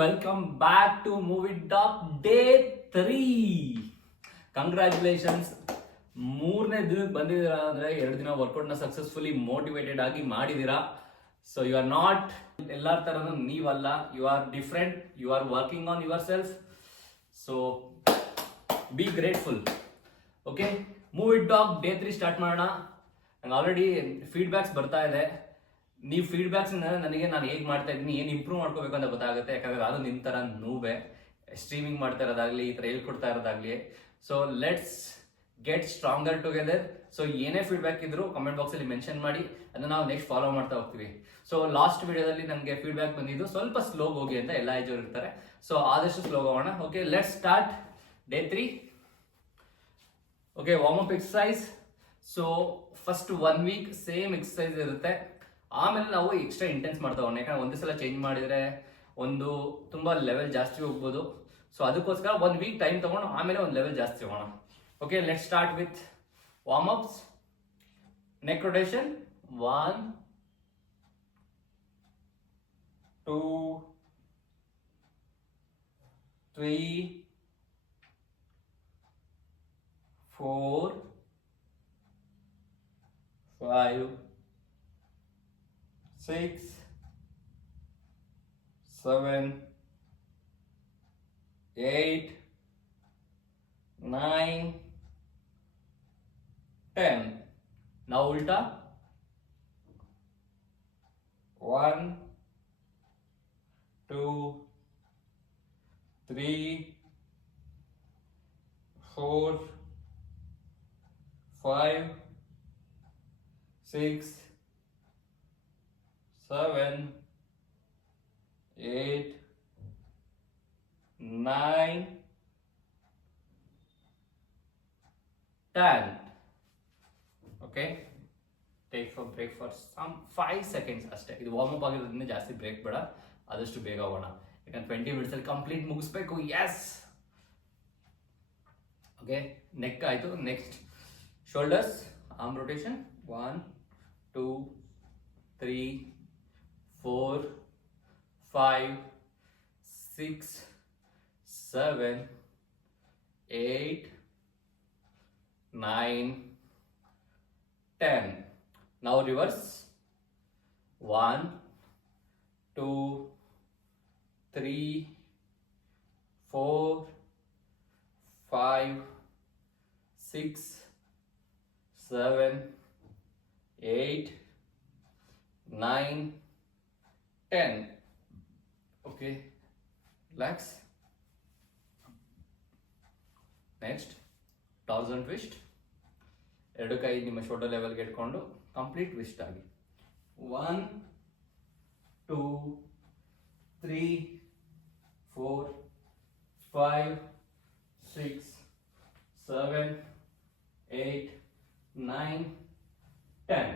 Welcome back to movie talk day 3. Congratulations, ಮೂರನೇ ದಿನಕ್ಕೆ ಬಂದಿದ್ದೀರಾ ಅಂದ್ರೆ 2 ದಿನ ವರ್ಕೌಟ್ ನ ಸಕ್ಸಸ್ಫುಲಿ ಮೋಟಿವೇಟೆಡ್ ಆಗಿ ಮಾಡಿದೀರಾ. ಸೊ ಯು ಆರ್ ನಾಟ್ ಎಲ್ಲಾರ ತರನು ನೀವಲ್ಲ, you are different, you are working on yourself. So be grateful. Okay, movie talk day 3 start ಮಾಡೋಣ. ನಂಗೆ ಆಲ್ರೆಡಿ ಫೀಡ್ಬ್ಯಾಕ್ಸ್ ಬರ್ತಾ ಇದೆ. ನೀವು ಫೀಡ್ಬ್ಯಾಕ್ಸ್ ನನಗೆ ನಾನು ಹೇಗೆ ಮಾಡ್ತಾ ಇದ್ದೀನಿ, ಏನು ಇಂಪ್ರೂವ್ ಮಾಡ್ಕೋಬೇಕು ಅಂತ ಗೊತ್ತಾಗುತ್ತೆ. ಯಾಕಂದ್ರೆ ಅದು ನಿಮ್ಮ ಥರ ನೂಬೆ ಸ್ಟ್ರೀಮಿಂಗ್ ಮಾಡ್ತಾ ಇರೋದಾಗ್ಲಿ, ಈ ಥರ ಹೇಳ್ಕೊಡ್ತಾ ಇರೋದಾಗ್ಲಿ. So let's get stronger together. So ಏನೇ ಫೀಡ್ಬ್ಯಾಕ್ ಇದ್ರು ಕಮೆಂಟ್ ಬಾಕ್ಸಲ್ಲಿ ಮೆನ್ಷನ್ ಮಾಡಿ, ಅದನ್ನ ನಾವು ನೆಕ್ಸ್ಟ್ ಫಾಲೋ ಮಾಡ್ತಾ ಹೋಗ್ತೀವಿ. ಸೊ ಲಾಸ್ಟ್ ವಿಡಿಯೋದಲ್ಲಿ ನನಗೆ ಫೀಡ್ಬ್ಯಾಕ್ ಬಂದಿದ್ದು ಸ್ವಲ್ಪ ಸ್ಲೋ ಹೋಗಿ ಅಂತ ಎಲ್ಲ ಏಜ್ ಇರ್ತಾರೆ. ಸೊ ಆದಷ್ಟು ಸ್ಲೋ ಹೋಗೋಣ. Okay, let's start day 3. Okay, warm up exercise. So first 1 week same exercise ಇರುತ್ತೆ. ಆಮೇಲೆ ನಾವು ಎಕ್ಸ್ಟ್ರಾ ಇಂಟೆನ್ಸ್ ಮಾಡ್ತಾ ಹೋಗೋಣ. ಯಾಕಂದ್ರೆ ಒಂದೇ ಸಲ ಚೇಂಜ್ ಮಾಡಿದ್ರೆ ಒಂದು ತುಂಬಾ ಲೆವೆಲ್ ಜಾಸ್ತಿ ಹೋಗ್ಬೋದು. ಸೊ ಅದಕ್ಕೋಸ್ಕರ 1 ವೀಕ್ ಟೈಮ್ ತಗೊಂಡು ಆಮೇಲೆ ಒಂದು ಲೆವೆಲ್ ಜಾಸ್ತಿ ಹೋಗೋಣ. Okay, let start with warm ups. Neck rotation 1 2 3 4 5 6 7 8 9 10. Now ulta. 1 2 3 4 5 6 7 8 9 10. Okay, take for break for some 5 seconds ಅಷ್ಟೇ. ಇದು ವಾರ್ಮ್ ಅಪ್ ಆಗಿರೋದ್ರಿಂದ ಜಾಸ್ತಿ ಬ್ರೇಕ್ ಬೇಡ, ಆದಷ್ಟು ಬೇಗ ಹೋಗೋಣ. ಯಾಕಂದ್ರೆ 20 ಮಿನಿಟ್ಸ್ ಅಲ್ಲಿ ಕಂಪ್ಲೀಟ್ ಮುಗಿಸ್ಬೇಕು. ಎಸ್. ಓಕೆ, ನೆಕ್ ಆಯ್ತು. Next shoulders, arm rotation 1 2 3 4 5 6 7 8 9 10. Now reverse. 1 2 3 4 5 6 7 8 9 10. Okay, relax. Next, torsion twist. ಎರಡು ಕೈ ನಿಮ್ಮ ಶೋಲ್ಡರ್ ಲೆವೆಲ್ಗೆ ಇಟ್ಕೊಂಡು ಕಂಪ್ಲೀಟ್ ಟ್ವಿಸ್ಟ್ ಆಗಿ 1 2 3 4 5 6 7 8 9 10.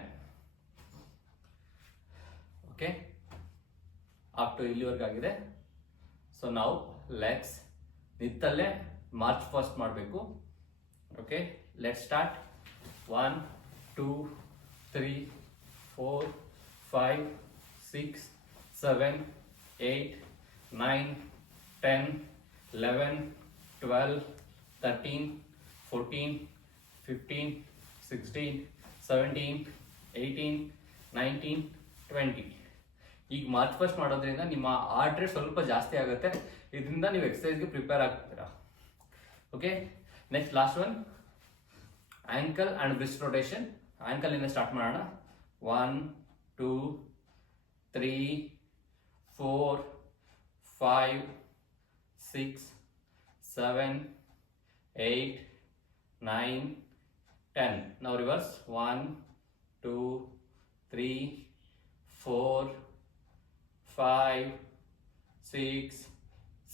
ಓಕೆ, ಅಪ್ ಟು ಇಲ್ಲಿವರೆಗೆ ಆಗಿದೆ. ಸೊ ನಾವು ಲೆಗ್ಸ್ ನಿಂತಲ್ಲೇ ಮಾರ್ಚ್ ಫಾಸ್ಟ್ ಮಾಡಬೇಕು. Okay, let start. 1 2 3 4 5 6 7 8 9 10 11 12 13 14 15 16 17 18 19 20. ಈಗ ಮಾರ್ಚ್ ಫಸ್ಟ್ ಮಾಡೋದ್ರಿಂದ ನಿಮ್ಮ ಹಾರ್ಟ್ ರೇಟ್ ಸ್ವಲ್ಪ ಜಾಸ್ತಿ ಆಗುತ್ತೆ. ಇದರಿಂದ ನೀವು ಎಕ್ಸಸೈಸ್ಗೆ ಪ್ರಿಪೇರ್ ಆಗ್ತೀರಾ. Okay, next last one, ankle and wrist rotation. Ankle ಇಂದ ಸ್ಟಾರ್ಟ್ ಮಾಡೋಣ. 1 2 3 4 5 6 7 8 9 10. Now reverse. 1 2 3 4 5 6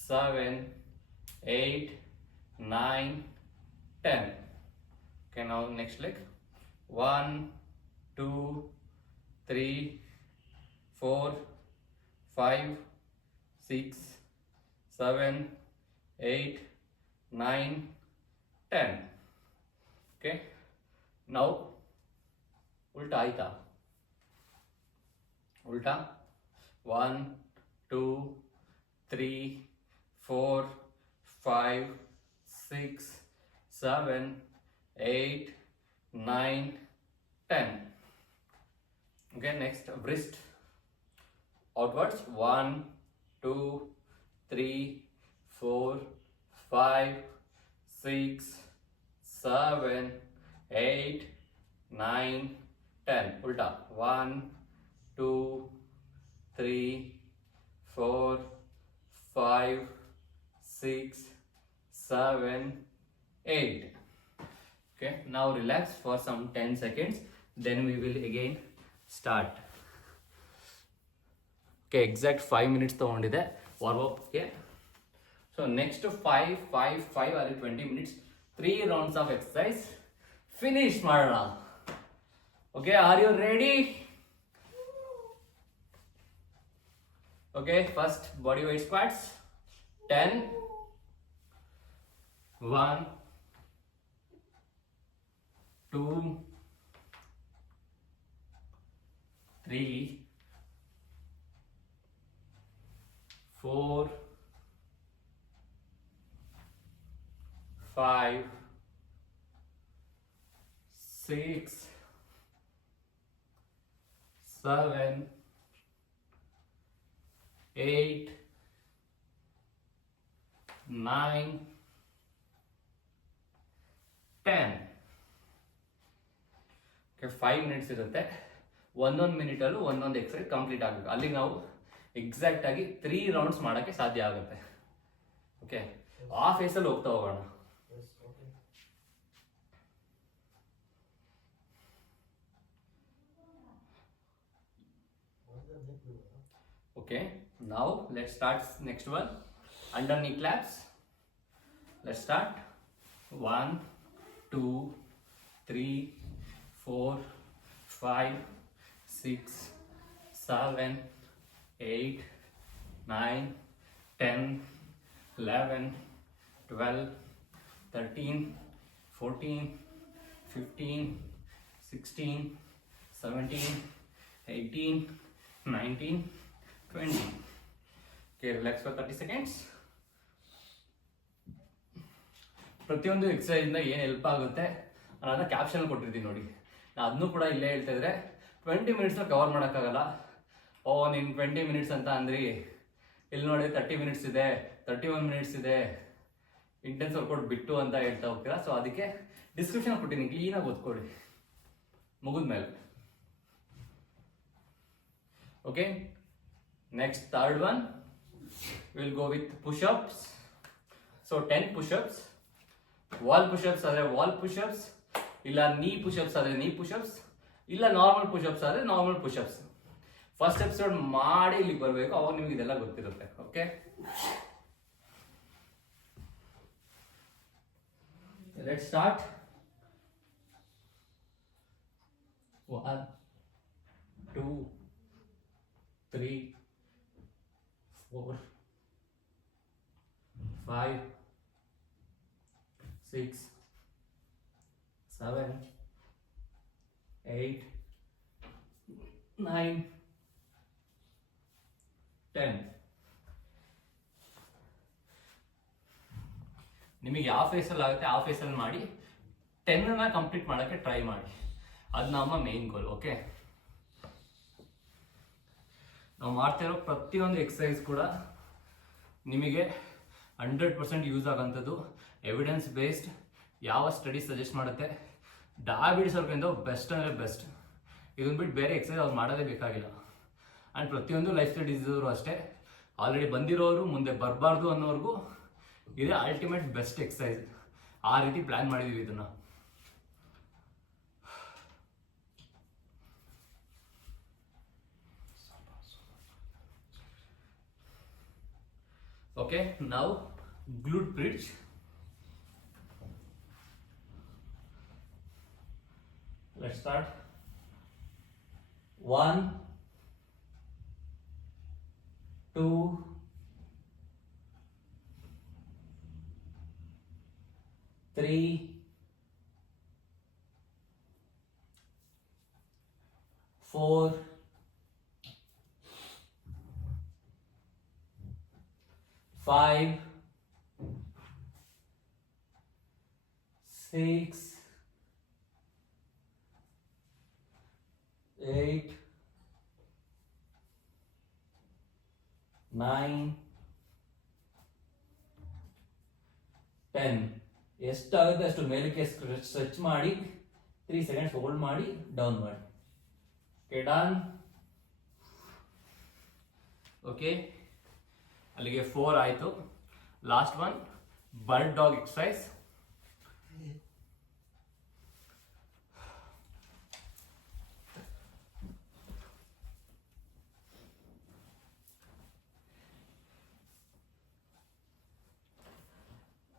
7 8 9 10. Okay, now next leg. 1 2 3 4 5 6 7 8 9 10. Okay, now ulta aita. Ulta. 1 2 3, 4, 5, 6, 7, 8, 9, 10. Okay, next wrist outwards. 1, 2, 3, 4, 5, 6, 7, 8, 9, 10. Ulta. 1, 2, 3, 4, 5, 6, 7, 8. Okay, now relax for some 10 seconds. Then we will again start. Okay, exact 5 minutes ತಗೊಂಡಿದೆ warm up ಗೆ. So next 5 ಅಲ್ಲಿ 20 minutes 3 rounds of exercise finish ಮಾಡೋಣ. Okay, are you ready? Okay, first body weight squats. 10, 1, 2, 3, 4, 5, 6, 7, 8, 9, 10. Okay, 5 minutes ಇರುತ್ತೆ. ಒಂದೊಂದು ಮಿನಿಟಲ್ಲೂ ಒಂದೊಂದು exercise complete ಆಗಬೇಕು. ಅಲ್ಲಿ ನಾವು ಎಕ್ಸಾಕ್ಟ್ ಆಗಿ 3 ರೌಂಡ್ಸ್ ಮಾಡೋಕ್ಕೆ ಸಾಧ್ಯ ಆಗುತ್ತೆ. ಓಕೆ, ಆ ಫೇಸಲ್ಲಿ ಹೋಗ್ತಾ ಹೋಗೋಣ. Okay, now let's start next one. Under knee claps. Let's start. 1, 2, 3, 4, 5, 6, 7, 8, 9, 10, 11, 12, 13, 14, 15, 16, 17, 18, 19, 20. Okay, relax for 30 seconds. ಪ್ರತಿಯೊಂದು ಎಕ್ಸರ್ಸೈಸ್ ಇಂದ ಏನು ಹೆಲ್ಪ್ ಆಗುತ್ತೆ ಅನ್ನೋದನ್ನ ಕ್ಯಾಪ್ಷನ್ ಕೊಟ್ಟಿರ್ತೀನಿ ನೋಡಿ. ನಾನು ಅದನ್ನು ಕೂಡ ಇಲ್ಲೇ ಹೇಳ್ತಾ ಇದ್ರೆ 20 ಮಿನಿಟ್ಸ್ನ ಕವರ್ ಮಾಡೋಕ್ಕಾಗಲ್ಲ. ನೀನು 20 ಮಿನಿಟ್ಸ್ ಅಂತ ಅಂದ್ರಿ, ಇಲ್ಲಿ ನೋಡಿ 30 ಮಿನಿಟ್ಸ್ ಇದೆ, 31 ಮಿನಿಟ್ಸ್ ಇದೆ, ಇಂಟೆನ್ಸ್ ವರ್ಕೌಟ್ ಬಿಟ್ಟು ಅಂತ ಹೇಳ್ತಾ ಹೋಗ್ತೀರಾ. ಸೊ ಅದಕ್ಕೆ ಡಿಸ್ಕ್ರಿಪ್ಷನ್ ಕೊಟ್ಟಿದ್ದೀನಿ, ಕ್ಲೀನಾಗಿ ಓದ್ಕೊಳ್ಳಿ ಮುಗಿದ್ಮೇಲೆ. Okay, next third one, we'll go with push-ups. So 10 push-ups. Wall push-ups ಆದರೆ wall push-ups, ಇಲ್ಲ knee push-ups ಆದರೆ knee push-ups, ಇಲ್ಲ ನಾರ್ಮಲ್ push-ups ಆದರೆ ನಾರ್ಮಲ್ push-ups. ಫಸ್ಟ್ ಎಪಿಸೋಡ್ ಮಾಡಿ ಇಲ್ಲಿ ಬರಬೇಕು, ಅವಾಗ ನಿಮ್ಗೆ ಇದೆಲ್ಲ ಗೊತ್ತಿರುತ್ತೆ. Okay, let's start. 1, 2, 3, 4, 5, 6, 7, 8, 9, 10. ನಿಮಗೆ ಯಾವ ಫೇಸಲ್ಲಿ ಆಗುತ್ತೆ ಆ ಫೇಸಲ್ಲಿ ಮಾಡಿ 10 ಕಂಪ್ಲೀಟ್ ಮಾಡೋಕ್ಕೆ ಟ್ರೈ ಮಾಡಿ. ಅದು ನಮ್ಮ ಮೇನ್ ಗೋಲ್. ಓಕೆ, ನಾವು ಮಾಡ್ತಿರೋ ಪ್ರತಿಯೊಂದು ಎಕ್ಸಸೈಸ್ ಕೂಡ ನಿಮಗೆ 100% ಯೂಸ್ ಆಗೋಂಥದ್ದು, ಎವಿಡೆನ್ಸ್ ಬೇಸ್ಡ್. ಯಾವ ಸ್ಟಡಿ ಸಜೆಸ್ಟ್ ಮಾಡುತ್ತೆ, ಡಯಾಬಿಟಿಸ್ ಅವ್ರಿಗಿಂತ ಬೆಸ್ಟ್ ಅಂದರೆ ಬೆಸ್ಟ್. ಇದನ್ನು ಬಿಟ್ಟು ಬೇರೆ ಎಕ್ಸಸೈಸ್ ಅವ್ರು ಮಾಡೋದೇ ಬೇಕಾಗಿಲ್ಲ. ಆ್ಯಂಡ್ ಪ್ರತಿಯೊಂದು ಲೈಫ್ ಸ್ಟೈಲ್ ಡಿಸೀಸ್ ಅವರು ಅಷ್ಟೇ, ಆಲ್ರೆಡಿ ಬಂದಿರೋರು ಮುಂದೆ ಬರಬಾರ್ದು ಅನ್ನೋರ್ಗೂ ಇದೇ ಅಲ್ಟಿಮೇಟ್ ಬೆಸ್ಟ್ ಎಕ್ಸಸೈಸ್. ಆ ರೀತಿ ಪ್ಲ್ಯಾನ್ ಮಾಡಿದ್ದೀವಿ ಇದನ್ನು. Okay, now glute bridge. Let's start. 1, 2, 3, 4, 5, 6, 8, 9, 10. ಎಷ್ಟಾಗುತ್ತೆ ಅಷ್ಟು ಮೇಲಕ್ಕೆ ಸ್ಟ್ರೆಚ್ ಮಾಡಿ 3 seconds ಹೋಲ್ಡ್ ಮಾಡಿ ಡೌನ್ ಮಾಡಿ. Okay, done. ಓಕೆ, ಅಲ್ಲಿಗೆ 4 ಆಯಿತು. Last one bird dog exercise.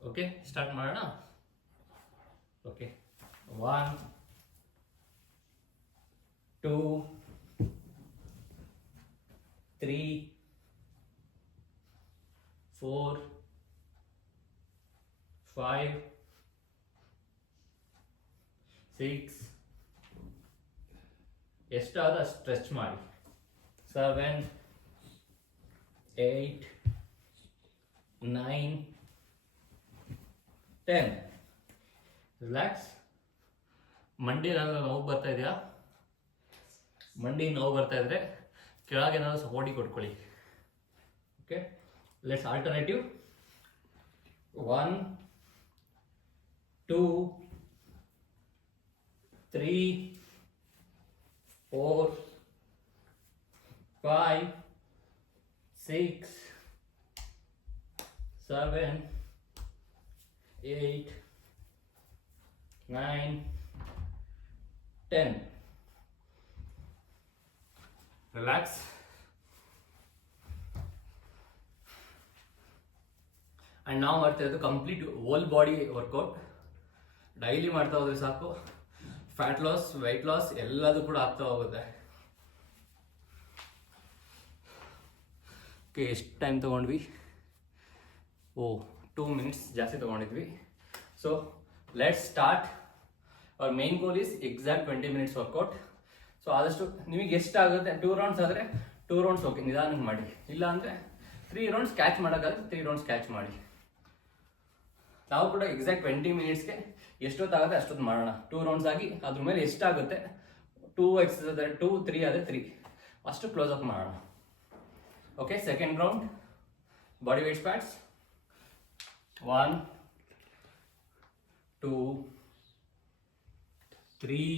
Okay, start ಮಾಡೋಣ. ಓಕೆ, 1, 2, 3, 4, 5, 6, ಎಷ್ಟಾದ ಸ್ಟ್ರೆಚ್ ಮಾಡಿ. 7, 8, 9, 10. ರಿಲ್ಯಾಕ್ಸ್. ಮಂಡಿ ಏನಾದರೂ ನೋವು ಬರ್ತಾ ಇದೆಯಾ? ಮಂಡಿ ನೋವು ಬರ್ತಾ ಇದ್ರೆ ಕೆಳಗೆ ಏನಾದರೂ ಸಪೋರ್ಟಿಗೆ ಕೊಟ್ಕೊಳ್ಳಿ. Okay, let's alternative. 1, 2, 3, 4, 5, 6, 7, 8, 9, 10. Relax. And ನಾವು ಮಾಡ್ತಾ ಇರೋದು complete whole body workout. Daily ಮಾಡ್ತಾ ಹೋದ್ರೆ ಸಾಕು, ಫ್ಯಾಟ್ ಲಾಸ್, ವೆಯ್ಟ್ ಲಾಸ್ ಎಲ್ಲದೂ ಕೂಡ ಆಗ್ತಾ ಹೋಗುತ್ತೆ. ಓಕೆ, ಎಷ್ಟು ಟೈಮ್ ತೊಗೊಂಡ್ವಿ? 2 minutes ಜಾಸ್ತಿ ತೊಗೊಂಡಿದ್ವಿ. So let's start. Our main goal is exact 20 minutes workout. So ಆದಷ್ಟು ನಿಮಗೆ ಎಷ್ಟಾಗುತ್ತೆ, 2 rounds ಆದರೆ 2 rounds ಓಕೆ, ನಿಧಾನಕ್ಕೆ ಮಾಡಿ. ಇಲ್ಲ ಅಂದರೆ 3 rounds ಕ್ಯಾಚ್ ಮಾಡೋಕ್ಕಾದ್ರೆ 3 rounds ಕ್ಯಾಚ್ ಮಾಡಿ. ನಾವು ಕೂಡ ಎಕ್ಸಾಕ್ಟ್ 20 minutesಗೆ ಎಷ್ಟೊತ್ತಾಗುತ್ತೆ ಅಷ್ಟೊತ್ತು ಮಾಡೋಣ. 2 rounds ಆಗಿ ಅದ್ರ ಮೇಲೆ ಎಷ್ಟಾಗುತ್ತೆ, 2 exercise ಆದರೆ 2, 3 ಆದರೆ 3 ಅಷ್ಟು ಕ್ಲೋಸ್ ಅಪ್ ಮಾಡೋಣ. Okay, second round body weight squats. 1, 2, 3,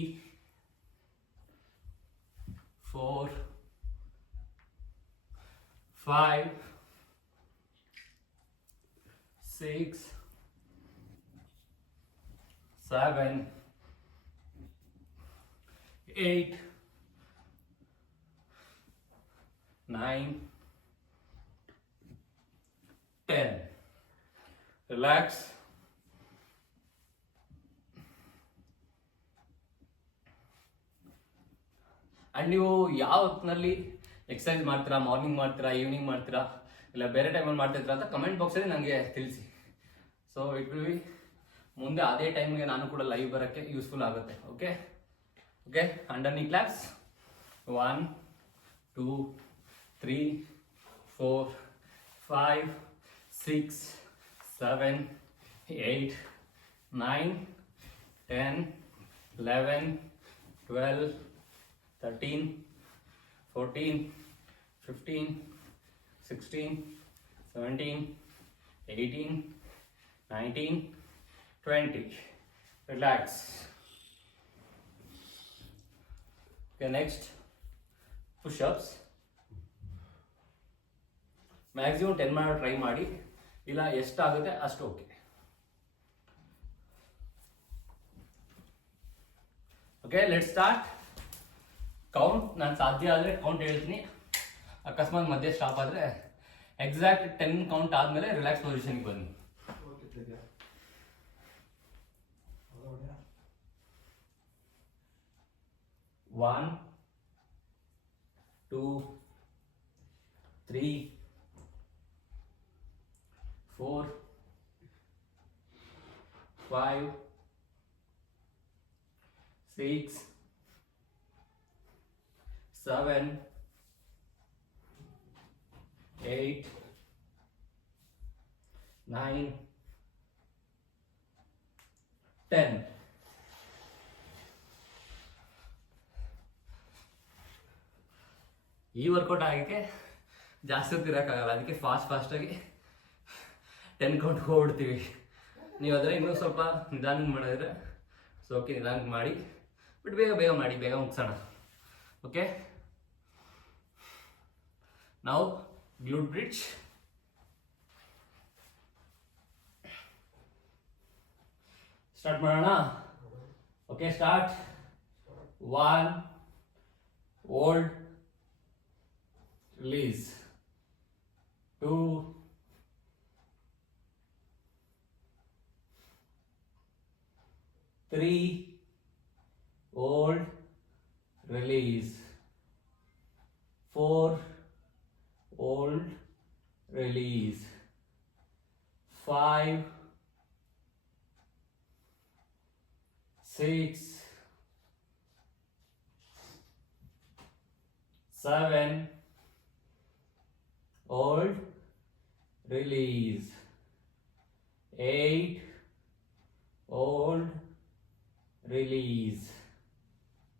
4, 5, 6, 7, 8, 9, 10. Relax. And ನೀವು ಯಾವ ಹೊತ್ತಿನಲ್ಲಿ ಎಕ್ಸಸೈಸ್ ಮಾಡ್ತೀರಾ, ಮಾರ್ನಿಂಗ್ ಮಾಡ್ತೀರಾ, ಈವ್ನಿಂಗ್ ಮಾಡ್ತೀರಾ, ಇಲ್ಲ ಬೇರೆ ಟೈಮಲ್ಲಿ ಮಾಡ್ತಿದ್ದೀರಾ ಅಂತ ಕಮೆಂಟ್ ಬಾಕ್ಸಲ್ಲಿ ನನಗೆ ತಿಳಿಸಿ. ಸೊ ಇಟ್ ವಿಲ್ ಬಿ ಮುಂದೆ ಅದೇ ಟೈಮ್ಗೆ ನಾನು ಕೂಡ ಲೈವ್ ಬರೋಕ್ಕೆ ಯೂಸ್ಫುಲ್ ಆಗುತ್ತೆ. ಓಕೆ ಓಕೆ, ಅಂಡರ್ ನೀ claps. 1, 2, 3, 4, 5, 6, 7, 8, 9, 10, 11, 12, 13, 14, 15, 16, 17, 18, 19, 20. Relax. Okay, next push-ups. Maximum 10 ಮಾಡೋ ಟ್ರೈ ಮಾಡಿ, ಇಲ್ಲ ಎಷ್ಟಾಗುತ್ತೆ ಅಷ್ಟು okay. Okay, let start. Count ನಾನು ಸಾಧ್ಯ ಆದರೆ ಕೌಂಟ್ ಹೇಳ್ತೀನಿ. ಅಕಸ್ಮಾತ್ ಮಧ್ಯೆ ಸ್ಟಾಪ್ ಆದರೆ ಎಕ್ಸಾಕ್ಟ್ 10 ಕೌಂಟ್ ಆದಮೇಲೆ ರಿಲ್ಯಾಕ್ಸ್ ಪೊಸಿಷನ್ಗೆ ಬನ್ನಿ. 1, 2, 3, 4, 5, 6, 7, 8, 9, 10. ಈ ವರ್ಕೌಟ್ ಆಗಕ್ಕೆ ಜಾಸ್ತಿ ಹೊತ್ತು ಇರೋಕ್ಕಾಗಲ್ಲ, ಅದಕ್ಕೆ ಫಾಸ್ಟಾಗಿ 10 ಕೌಂಟ್ ಹೋಗ್ಬಿಡ್ತೀವಿ. ನೀವು ಅದರ ಇನ್ನೂ ಸ್ವಲ್ಪ ನಿಧಾನಕ್ಕೆ ಮಾಡಿದ್ರೆ ಸೊ ಓಕೆ, ನಿಧಾನಕ್ಕೆ ಮಾಡಿ, ಬಟ್ ಬೇಗ ಮಾಡಿ, ಬೇಗ ಮುಗಿಸೋಣ. ಓಕೆ, ನಾವು ಗ್ಲೂಟ್ ಬ್ರಿಡ್ಜ್. ಸ್ಟಾರ್ಟ್ ಮಾಡೋಣ. Okay, start. 1, hold, release. 2, 3, hold, release. 4, hold, release. 5, 6, 7, hold, release. 8, hold, release.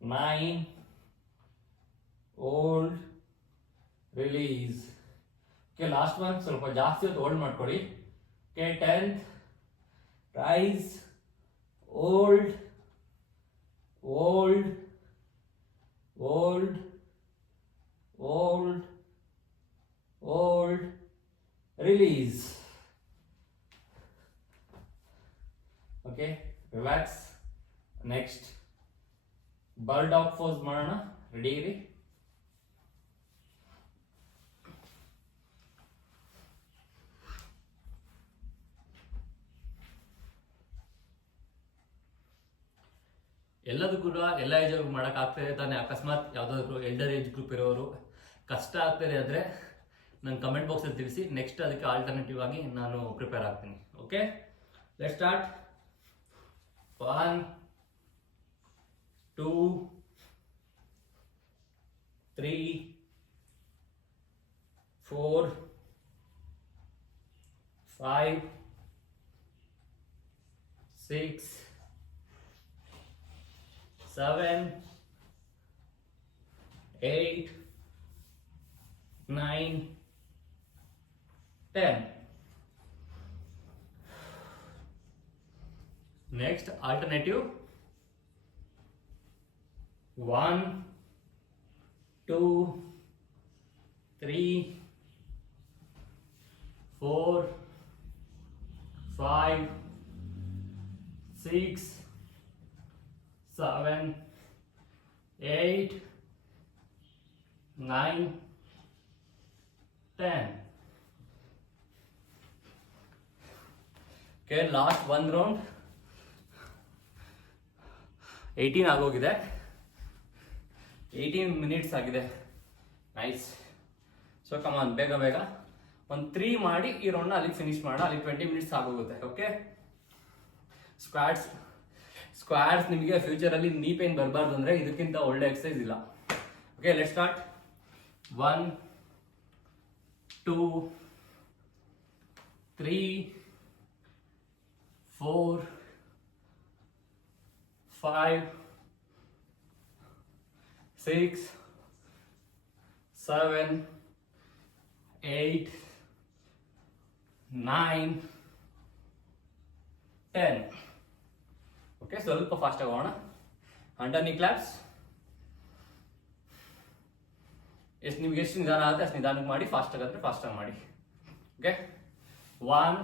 9, hold, release. Okay, last one ಸ್ವಲ್ಪ ಜಾಸ್ತಿ ಹೊತ್ತು ಹೋಲ್ಡ್ ಮಾಡ್ಕೊಳ್ಳಿ. Okay, 10th, rise, hold, hold, hold, hold, hold, release. Okay, relax. Next bird dog pose ಮಾಡೋಣ. Ready ಇರಿ. ಎಲ್ಲದೂ ಕೂಡ ಎಲ್ಲ age ಅವ್ರಿಗೆ ಮಾಡೋಕ್ಕಾಗ್ತದೆ ತಾನೆ. ಅಕಸ್ಮಾತ್ ಯಾವುದಾದ್ರು ಎಲ್ಡರ್ ಏಜ್ ಗ್ರೂಪ್ ಇರೋರು ಕಷ್ಟ ಆಗ್ತದೆ ಆದರೆ ನನ್ನ ಕಮೆಂಟ್ ಬಾಕ್ಸಲ್ಲಿ ತಿಳಿಸಿ. ನೆಕ್ಸ್ಟ್ ಅದಕ್ಕೆ ಆಲ್ಟರ್ನೇಟಿವ್ ಆಗಿ ನಾನು ಪ್ರಿಪೇರ್ ಆಗ್ತೀನಿ. Okay, let's start. 1, 2, 3, 4, 5, 6, 7, 8, 9, 10. Next alternative. 1, 2, 3, 4, 5, 6, 7, 8, 9, 10. Okay, last one round. 18 ಆಗೋಗಿದೆ. 18 ಮಿನಿಟ್ಸ್ ಆಗಿದೆ. ನೈಸ್. ಸೊ ಕಮಾನ್, ಬೇಗ ಒಂದು 3 ಮಾಡಿ ಈ ರೌಂಡ್ನ ಅಲ್ಲಿಗೆ ಫಿನಿಶ್ ಮಾಡೋಣ. ಅಲ್ಲಿ 20 ಮಿನಿಟ್ಸ್ ಆಗೋಗುತ್ತೆ. ಓಕೆ, ಸ್ಕ್ವಾಟ್ಸ್ ನಿಮಗೆ ಫ್ಯೂಚರಲ್ಲಿ ನೀ ಪೇನ್ ಬರಬಾರ್ದು ಅಂದರೆ ಇದಕ್ಕಿಂತ ಒಳ್ಳೆ ಎಕ್ಸಸೈಸ್ ಇಲ್ಲ. Okay, let's start. 1, 2, 3, 4, 5, 6, 7, 8, 9, 10. ಓಕೆ, ಸ್ವಲ್ಪ ಫಾಸ್ಟ್ ಆಗೋಣ. ಅಂಡರ್ ನೀ ಕ್ಲಾಪ್ಸ್. ನಿಮ್ಗೆ ಎಷ್ಟು ನಿಧಾನ ಆಗುತ್ತೆ ಅಷ್ಟು ನಿಧಾನಕ್ಕೆ ಮಾಡಿ, ಫಾಸ್ಟ್ ಆಗುತ್ತೆ ಫಾಸ್ಟಾಗಿ ಮಾಡಿ. ಓಕೆ, 1,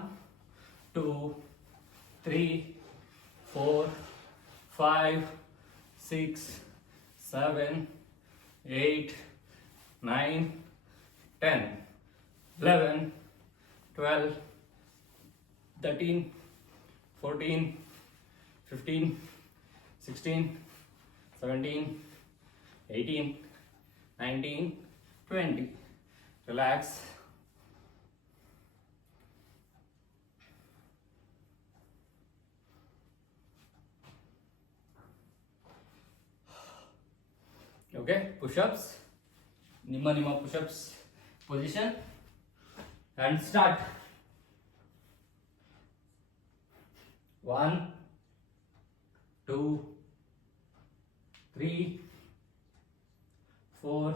2, 3, 4, 5, 6, 7, 8, 9, 10, 11, 12, 13, 14, 15, 16, 17, 18, 19, 20. Relax. Okay, push-ups. ನಿಮ್ಮ push-ups position and start. 1 2 3 4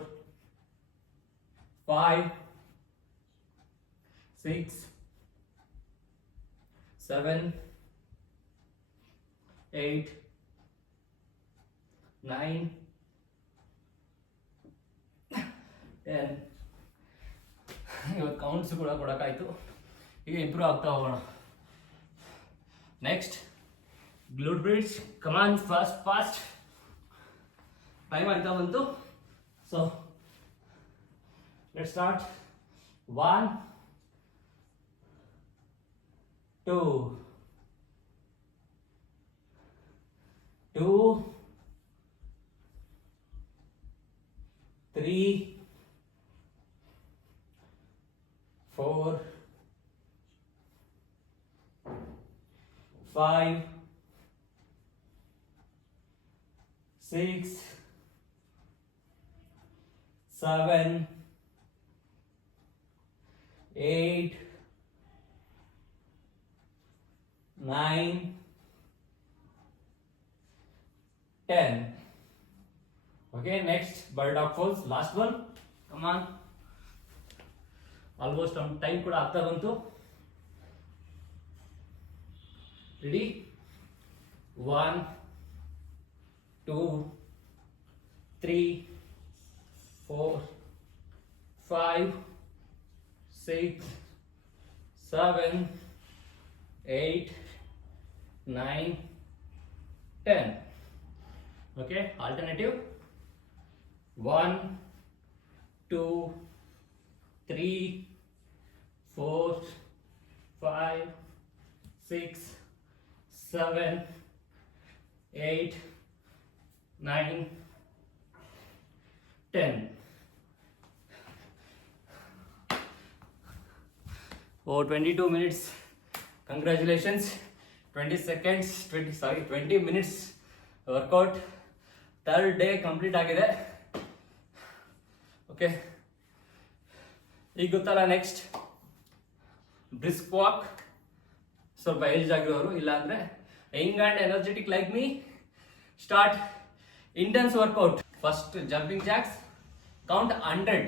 5 6 7 8 9 10. ಇವತ್ತು ಕೌಂಟ್ಸ್ ಕೂಡ ಕೊಡೋಕ್ಕಾಯ್ತು. ಈಗ ಇಂಪ್ರೂವ್ ಆಗ್ತಾ ಹೋಗೋಣ. Next glute bridge. ಕಮಾನ್ ಫಾಸ್ಟ್ ಟೈಮ್ ಆಯ್ತಾ ಬಂತು. So let's start. 1 2 2 3 4 5 6 7 8 9 10. Okay, next bird dog falls. Last one. Come on. Almost on time kuda aagta bantu. Ready? 1 2 3 4 5 6 7 8 9 10. Okay, alternative. 1 2 3 4 5 6 7 8 9 10. Oh, 22 minutes. Congratulations. 20 seconds. 20 minutes workout. Third day complete ಆಗಿದೆ. Okay, ಈಗ ಗೊತ್ತಲ್ಲ next brisk walk. ಸ್ವಲ್ಪ age ಆಗಿರೋರು, ಇಲ್ಲಾಂದ್ರೆ young and energetic like me, start intense workout. First jumping jacks, count 100.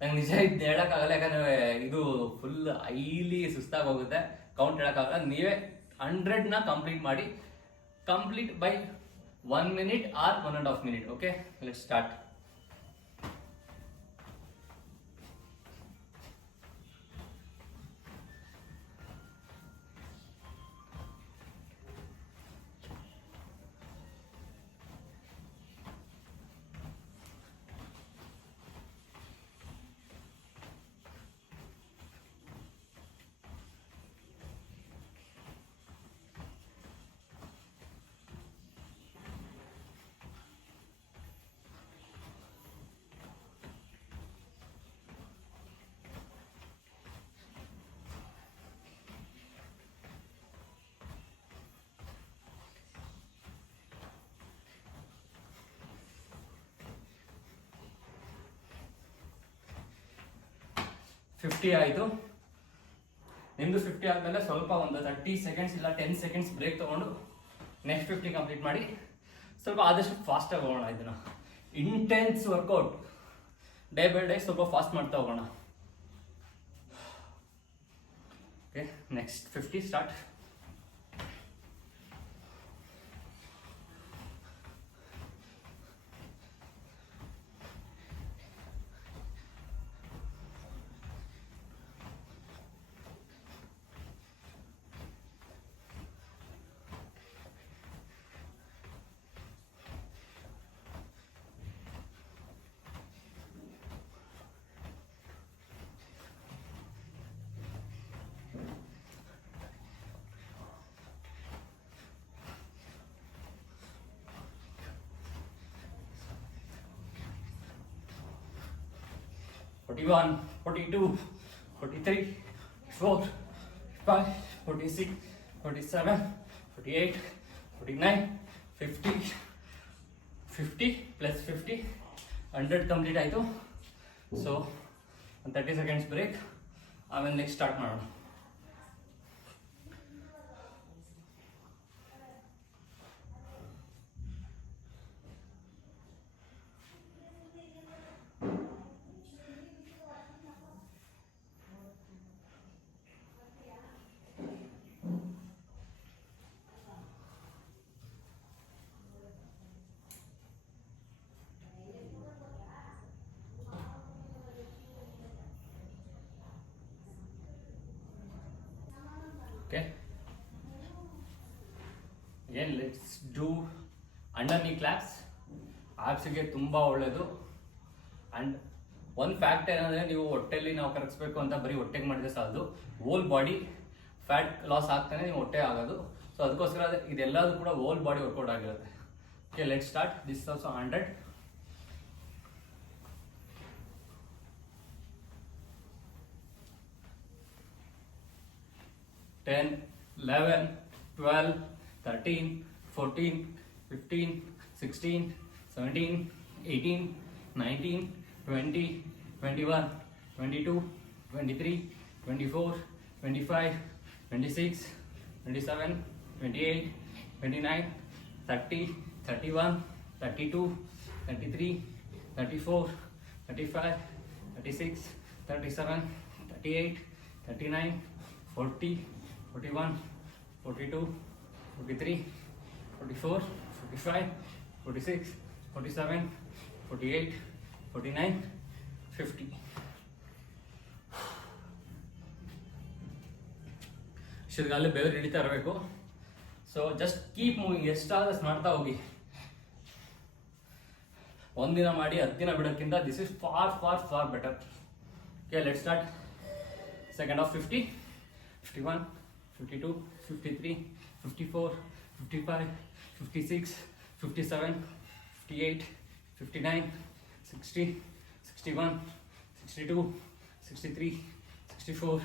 ನಂಗೆ ನಿಜ ಇದು ಹೇಳೋಕ್ಕಾಗಲ್ಲ, ಯಾಕಂದರೆ ಇದು ಫುಲ್ ಐಲಿ ಸುಸ್ತಾಗಿ ಹೋಗುತ್ತೆ. ಕೌಂಟ್ ಹೇಳೋಕ್ಕಾಗಲ್ಲ. ನೀವೇ 100ನ ಕಂಪ್ಲೀಟ್ ಮಾಡಿ. Complete by 1 minute or 1.5 minutes. Okay, let's start. Fifty ಆಯಿತು. ನಿಮ್ಮದು 50 ಆದಮೇಲೆ ಸ್ವಲ್ಪ ಒಂದು 30 ಸೆಕೆಂಡ್ಸ್ ಇಲ್ಲ 10 ಸೆಕೆಂಡ್ಸ್ ಬ್ರೇಕ್ ತೊಗೊಂಡು ನೆಕ್ಸ್ಟ್ 50 ಕಂಪ್ಲೀಟ್ ಮಾಡಿ. ಸ್ವಲ್ಪ ಆದಷ್ಟು ಫಾಸ್ಟಾಗಿ ಹೋಗೋಣ. ಇದನ್ನು intense workout day by day ಸ್ವಲ್ಪ ಫಾಸ್ಟ್ ಮಾಡ್ತಾ ಹೋಗೋಣ. Okay, next 50 start. Forty-one, 42, 43, 44, 45, 46, 47, 48, 49, 50, 50 plus 50, 100 complete ಆಯಿತು. ಸೊ 30 ಸೆಕೆಂಡ್ಸ್ ಬ್ರೇಕ್, ಆಮೇಲೆ ನೆಕ್ಸ್ಟ್ ಸ್ಟಾರ್ಟ್ ಮಾಡೋಣ. Okay, again let's do under ನೀ ಕ್ಲಾಪ್ಸ್. ಆಪ್ಸ್ಗೆ ತುಂಬ ಒಳ್ಳೆಯದು. ಆ್ಯಂಡ್ ಒಂದು ಫ್ಯಾಕ್ಟ್ ಏನಂದರೆ, ನೀವು ಹೊಟ್ಟೆಯಲ್ಲಿ ನಾವು ಕರಗಿಸ್ಬೇಕು ಅಂತ ಬರೀ ಹೊಟ್ಟೆಗೆ ಮಾಡಿದ್ರೆ ಸಾಲದು, ಹೋಲ್ ಬಾಡಿ ಫ್ಯಾಟ್ ಲಾಸ್ ಆಗ್ತಾನೆ ನೀವು ಹೊಟ್ಟೆ ಆಗೋದು. ಸೊ ಅದಕ್ಕೋಸ್ಕರ ಇದೆಲ್ಲದೂ ಕೂಡ ಹೋಲ್ ಬಾಡಿ ವರ್ಕೌಟ್ ಆಗಿರುತ್ತೆ. Okay, let start. This is also 100. 10, 11, 12, 13, 14, 15, 16, 17, 18, 19, 20, 21, 22, 23, 24, 25, 26, 27, 28, 29, 30, 31, 32, 33, 34, 35, 36, 37, 38, 39, 40, 41, 42, 43, 44, 45, 46, 47, 48, 49, 50. ಇಷ್ಟೊತ್ತಿಗಾಗಲೇ ಬೆವರು ಹಿಡಿತಾ ಇರಬೇಕು. ಸೊ ಜಸ್ಟ್ ಕೀಪ್ ಮೂವಿಂಗ್, ಎಷ್ಟಾದ್ರೆ ಮಾಡ್ತಾ ಹೋಗಿ. ಒಂದಿನ ಮಾಡಿ 10 ದಿನ ಬಿಡೋಕ್ಕಿಂತ this is far far far better. Okay, let start. Second of 50, 51, 52, 53, 54, 55, 56, 57, 58, 59, 60, 61, 62, 63, 64,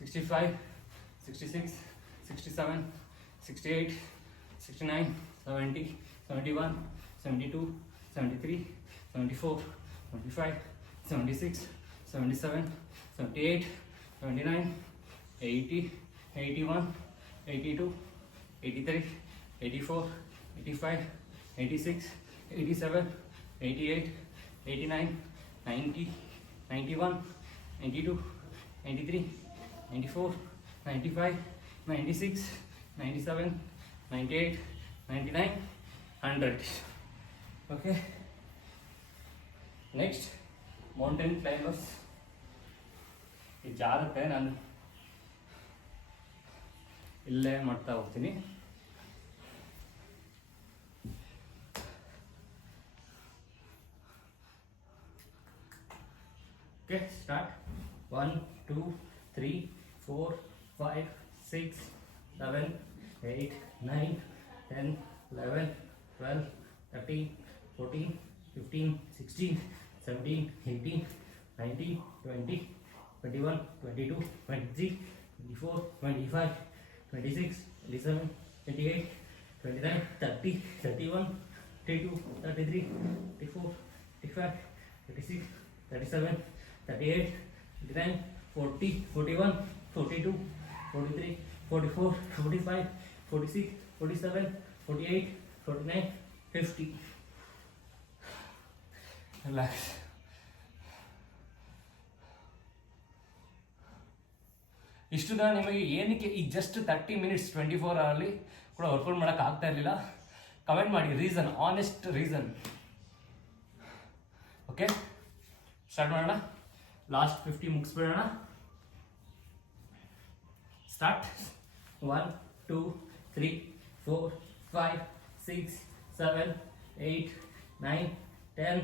65, 66, 67, 68, 69, 70, 71, 72, 73, 74, 75, 76, 77, 78, 79, 80, 81, 82, 83, 84, 85, 86, 87, 88, 89, 90, 91, 92, 93, 94, 95, 96, 97, 98, 99, 100. Okay. Next, mountain climbers. ಇದು ಜಾರುತ್ತೆ, ನಾನು ಇಲ್ಲೇ ಮಾಡ್ತಾ ಹೋಗ್ತೀನಿ. Okay, start. 1, 2, 3, 4, 5, 6, 7, 8, 9, 10, 11, 12, 13, 14, 15, 16, 17, 18, 19, 20, 21, 22, 23, 24, 25, 26, 27, 28, 29, 30, 31, 32, 33, 34, 35, 36, 37, 38, 39, 40, 41, 42, 43, 44, 45, 46, 47, 48, 49, 50. Relax. ಇಷ್ಟು ದಿನ ನಿಮಗೆ ಏನಕ್ಕೆ ಈ ಜಸ್ಟ್ 30 ಮಿನಿಟ್ಸ್ 24 ಅವರಲ್ಲಿ ಕೂಡ ವರ್ಕೌಟ್ ಮಾಡೋಕೆ ಆಗ್ತಾ ಇರಲಿಲ್ಲ? ಕಮೆಂಟ್ ಮಾಡಿ reason, honest reason. Okay, start ಮಾಡೋಣ. ಲಾಸ್ಟ್ 50 ಮುಗಿಸ್ಬಿಡೋಣ. ಸ್ಟಾರ್ಟ್. 1, 2, 3, 4, 5, 6, 7, 8, 9, 10,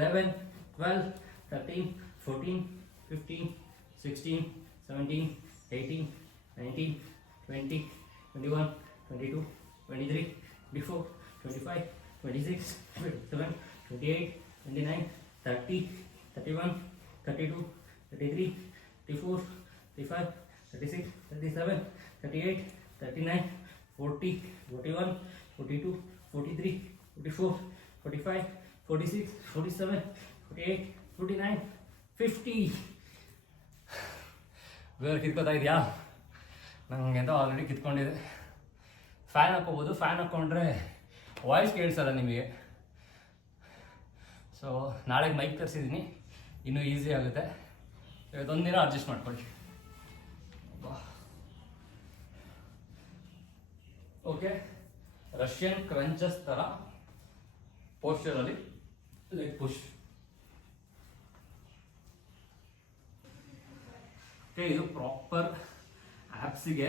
11, 12, 13, 14, 15, 16, 17, 18, 19, 20, 21, 22, 23, 24, 25, 26, 27, 28, 29, 30, 31, 32, 33, 34, 35, 36, 37, 38, 39, 40, 41, 42, 43, 44, 45, 46, 47, 48, 49, 50. ಬೇರೆ ಕಿತ್ಕೋತಾ ಇದೆಯಾ? ನನಗೆ ಎಂತ ಆಲ್ರೆಡಿ ಕಿತ್ಕೊಂಡಿದೆ. ಫ್ಯಾನ್ ಹಾಕೋಬೋದು, ಫ್ಯಾನ್ ಹಾಕ್ಕೊಂಡ್ರೆ ವಾಯ್ಸ್ ಕೇಳಿಸಲ್ಲ ನಿಮಗೆ. ಸೊ ನಾಳೆಗೆ ಮೈಕ್ ತರಿಸಿದ್ದೀನಿ, ಇನ್ನೂ ಈಸಿ ಆಗುತ್ತೆ. ಇವತ್ತೊಂದಿನ ಅಡ್ಜಸ್ಟ್ ಮಾಡ್ಕೊಳ್ಳಿ. ಓಕೆ, ರಷ್ಯನ್ ಕ್ರಂಚಸ್ ಥರ ಪೋಸ್ಚರಲ್ಲಿ ಲೆಗ್ ಪುಷ್. ಓಕೆ, ಇದು ಪ್ರಾಪರ್ ಆ್ಯಪ್ಸಿಗೆ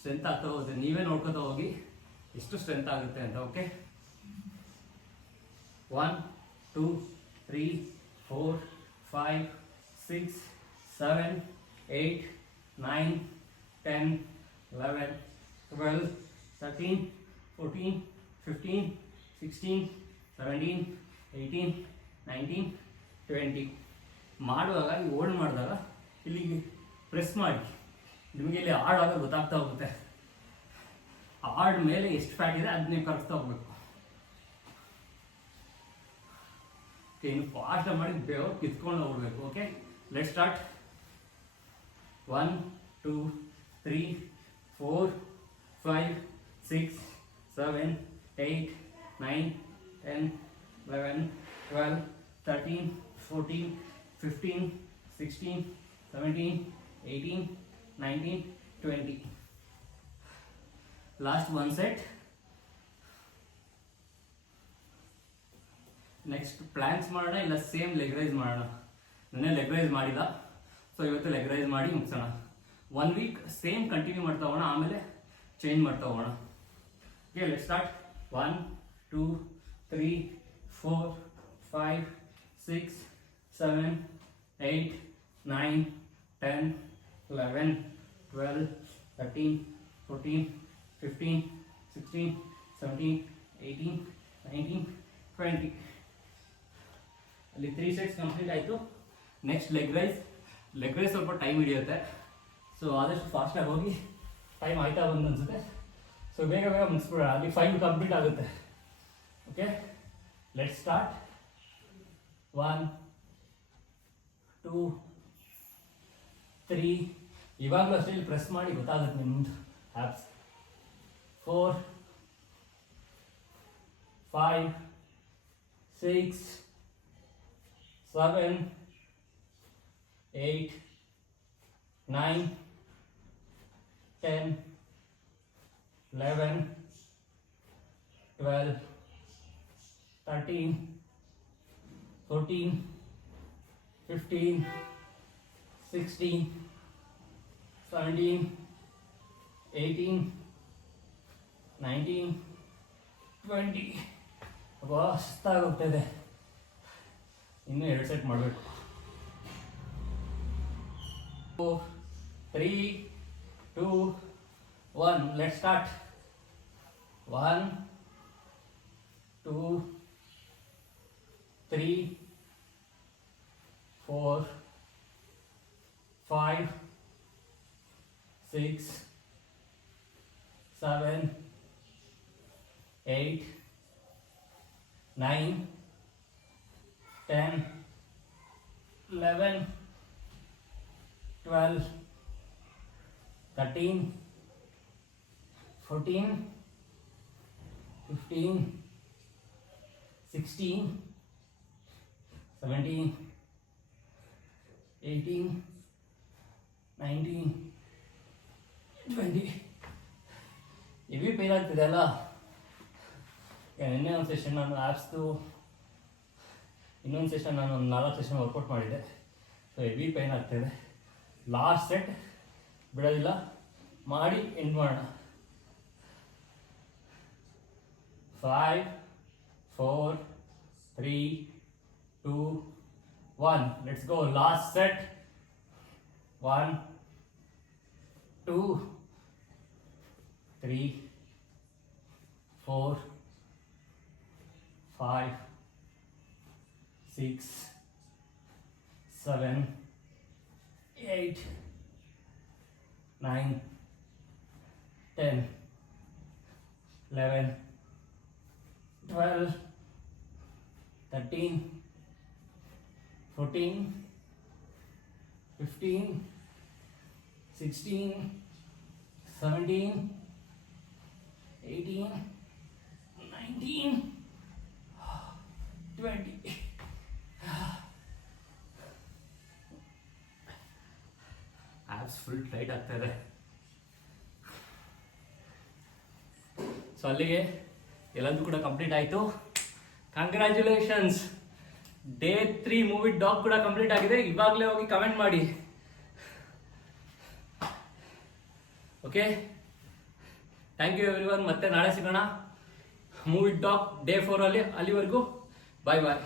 ಸ್ಟ್ರೆಂತ್ ಆಗ್ತಾ ಹೋಗುತ್ತೆ. ನೀವೇ ನೋಡ್ಕೊತಾ ಹೋಗಿ ಎಷ್ಟು ಸ್ಟ್ರೆಂತ್ ಆಗುತ್ತೆ ಅಂತ. ಓಕೆ, 1 2 3 4 5 6 7 8 9 10 11 12 13 14 15 16 17 18 19 20. ಮಾಡುವಾಗ ನೀವು ಓಲ್ಡ್ ಮಾಡಿದಾಗ ಇಲ್ಲಿಗೆ ಪ್ರೆಸ್ ಮಾಡಿ, ನಿಮಗೆ ಇಲ್ಲಿ ಆಡಾಗ ಗೊತ್ತಾಗ್ತಾ ಹೋಗುತ್ತೆ. ಆಡ್ ಮೇಲೆ ಎಷ್ಟು ಫ್ಯಾಟ್ ಇದೆ ಅದು ನೀವು ಕರಗಿಸ್ತಾ ಹೋಗ್ಬೇಕು. ಓಕೆ, ಇನ್ನು ಫಾಸ್ಟಾಗಿ ಮಾಡಿ ಬೇಗ ಕಿತ್ಕೊಂಡು ಹೋಗ್ಬೇಕು. Okay, let start. 1 2 3 4 5 6 7 8 9 10 11 12 13 14 15 16 17 18 19 20. Last one set. Next planks ಮಾಡೋಣ ಇಲ್ಲ ಸೇಮ್ ಲೆಗ್ ರೈಸ್ ಮಾಡೋಣ? ನೆನ್ನೆ ಲೆಗ್ ರೈಸ್ ಮಾಡಿಲ್ಲ, ಸೊ ಇವತ್ತು ಲೆಗ್ ರೈಸ್ ಮಾಡಿ ಮುಗಿಸೋಣ. 1 ವೀಕ್ ಸೇಮ್ ಕಂಟಿನ್ಯೂ ಮಾಡ್ತಾ ಹೋಗೋಣ, ಆಮೇಲೆ ಚೇಂಜ್ ಮಾಡ್ತಾ ಹೋಗೋಣ. Okay, let start. 1 2 3 4 5 6 7 8 9 10 11 12 13 14 15 16 17 18 19 20. ಅಲ್ಲಿ 3 ಸೆಟ್ಸ್ ಕಂಪ್ಲೀಟ್ ಆಯಿತು. Next leg raise. Leg raise ಸ್ವಲ್ಪ ಟೈಮ್ ಹಿಡಿಯುತ್ತೆ, ಸೊ ಆದಷ್ಟು ಫಾಸ್ಟಾಗಿ ಹೋಗಿ ಟೈಮ್ ಆಯ್ತಾ ಬಂದು ಅನಿಸುತ್ತೆ. ಸೊ ಬೇಗ ಬೇಗ ಮುಗಿಸ್ಬಿಡೋಣ, ಅಲ್ಲಿ 5 ಕಂಪ್ಲೀಟ್ ಆಗುತ್ತೆ. Okay, let start. 1 2 3. ಇವಾಗಲೂ ಅಷ್ಟೇ ಇಲ್ಲಿ ಪ್ರೆಸ್ ಮಾಡಿ ಗೊತ್ತಾಗುತ್ತೆ ನಿಮ್ಮದು ಆ್ಯಪ್ಸ್. 4 5 6 7 8 9 10 11 12 13 14 15 16 17 18 19 20. ಸುಸ್ತಾಗೋಗ್ತಾಯಿದೆ, ಇನ್ನೂ 2 ಸೆಟ್ ಮಾಡಬೇಕು. 4 3 2 1. Let start. 1 2 3 4 5 6 7 8 9 10 11 12 13 14 15 16 17 18 19 20. ಹೆವಿ ಪೇನ್ ಆಗ್ತಿದೆ ಅಲ್ಲ. ನಿನ್ನೆ ಒಂದು ಸೆಷನ್ ನಾನು ಆ್ಯಪ್ಸ್ದು, ಇನ್ನೊಂದು ಸೆಷನ್ ನಾನು ಒಂದು 4 ಸೆಷನ್ ವರ್ಕೌಟ್ ಮಾಡಿದ್ದೆ. ಸೊ ಹೆವಿ ಪೇನ್ ಆಗ್ತಾಯಿದೆ. ಲಾಸ್ಟ್ ಸೆಟ್ ಬಿಡೋದಿಲ್ಲ, ಮಾಡಿ ಎಂಡ್ ಮಾಡೋಣ. 5 4 3 2 1. Let's go. Last set. 1 2 3 4 5 6 7 8 9 10 11 12 13 14 15 16 17 18 19 20. Abs full tight ಆಗ್ತಾ ಇದೆ. ಸೊ ಅಲ್ಲಿಗೆ ಎಲ್ಲದೂ ಕೂಡ ಕಂಪ್ಲೀಟ್ ಆಯಿತು. ಕಂಗ್ರ್ಯಾಚುಲೇಷನ್ಸ್. ಡೇ 3 ಮೂವಿ ಡಾಗ್ ಕೂಡ ಕಂಪ್ಲೀಟ್ ಆಗಿದೆ. ಇವಾಗಲೇ ಹೋಗಿ ಕಮೆಂಟ್ ಮಾಡಿ. Okay, thank you everyone. ಮತ್ತೆ ನಾಳೆ ಸಿಗೋಣ ಮೂವಿ ಟಾಕ್ ಡೇ 4 ಅಲ್ಲಿ. ಅಲ್ಲಿವರೆಗೂ ಬಾಯ್ ಬಾಯ್.